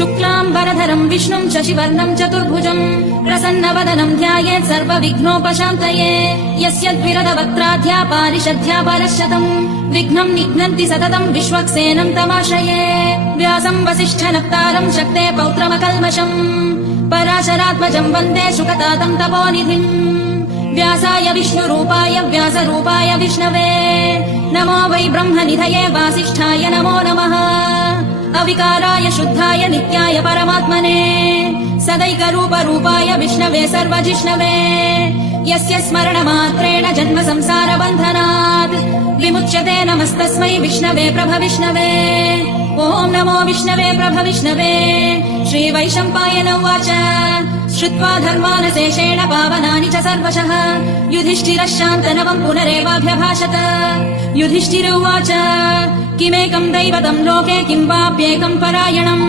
शुक्लाम्बरधरम् विष्णुम् शशिवर्णम् चतुर्भुजम् प्रसन्नवदनम् ध्यायेत् सर्वविघ्नोपशान्तये यस्य द्विरदवक्त्राध्या पारिषद्ध्या परश्शतम् विघ्नम् निघ्नन्ति सततम् विश्वक्सेनम् तमाश्रये व्यासम् वसिष्ठनप्तारम् शक्ते पौत्रमकल्मषम् पराशरात्मजम् वन्दे सुखतातम् तपोनिधिम् व्यासाय विष्णुरूपाय व्यासरूपाय विष्णवे नमो वै ब्रह्मनिधये वासिष्ठाय नमो नमः अविकाराय शुद्धाय नित्याय परमात्मने सदैकरूपरूपाय विष्णवे सर्वजिष्णवे यस्य स्मरणमात्रेण जन्म संसारबन्धनात् विमुच्यते नमस्तस्मै विष्णवे प्रभविष्णवे ॐ नमो विष्णवे प्रभविष्णवे श्रीवैशम्पायन उवाच श्रुत्वा धर्मानशेषेण पावनानि च सर्वशः युधिष्ठिरः शान्तनवम् पुनरेवाभ्यभाषत युधिष्ठिर उवाच किमेकम् दैवतम् लोके किम् वाप्येकम् परायणम्